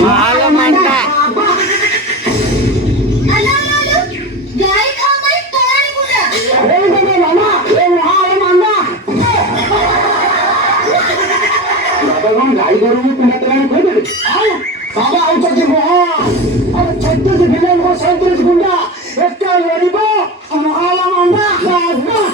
Mahala manda. गाई गोरु पिंडा तलाणी खोई देबे बाबा आउचती मोहन अरे 36 विलेन को 37 गुंडा एकटा लड़िबो महाला मंडा बाबा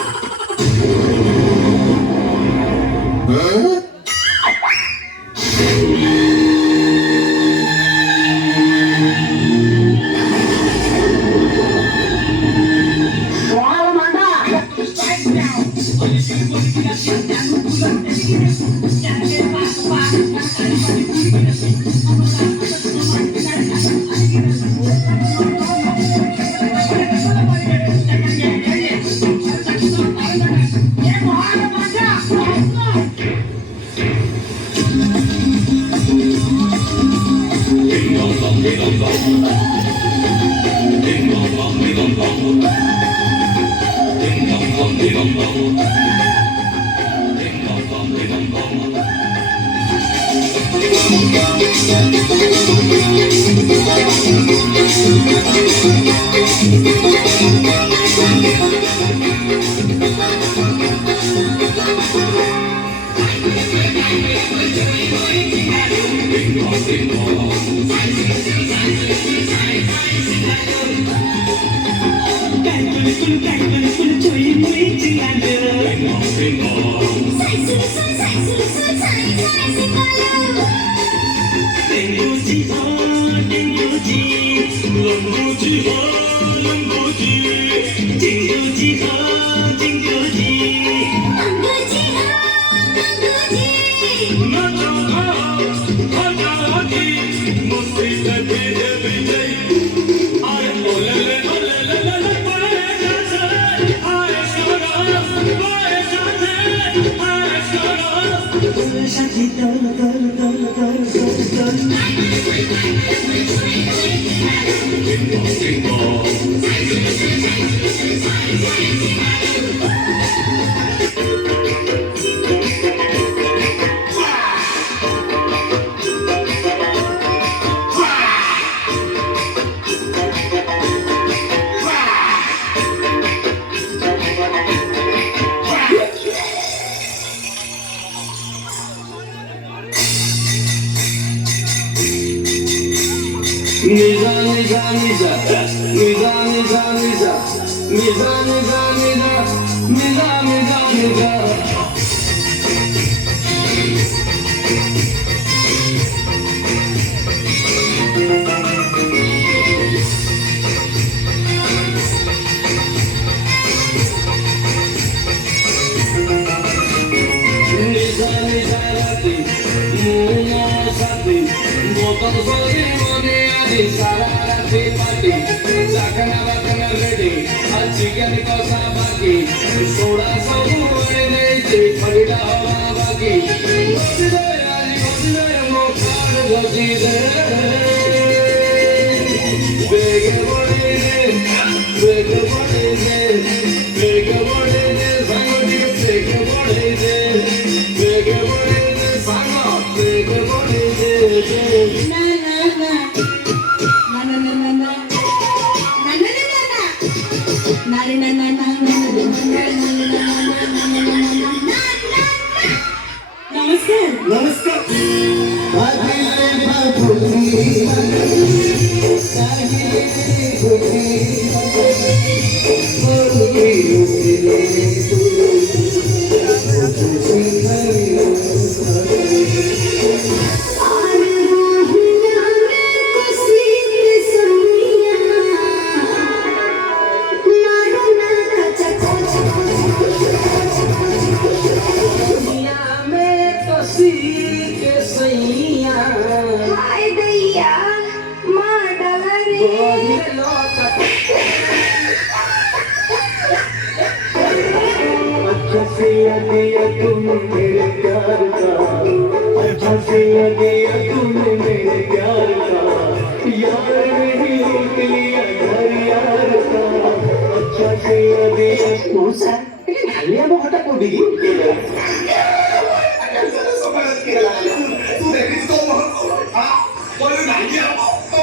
오늘 난리야.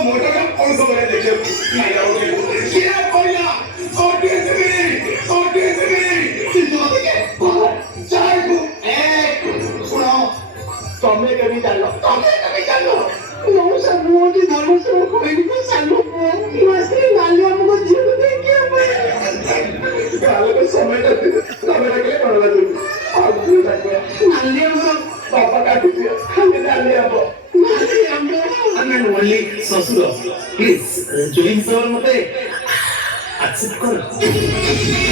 모자가 벌써 그래 되게 나이가 오게. 기라 거야. 어디스미. 진짜 어떻게? 잘고. सुनो तुम्हें कभी डालो नौसा मोदी धर्म से कोई भी सालो मस्ती नाली हमको जीव दे क्या गाल को समय तक समय के लिए पड़वा दो अब क्यों लगता है नाली हमको पापा काट दिया हमें नाली हमको अनन ओनली ससुर प्लीज जोइन सर मते एक्सेप्ट करो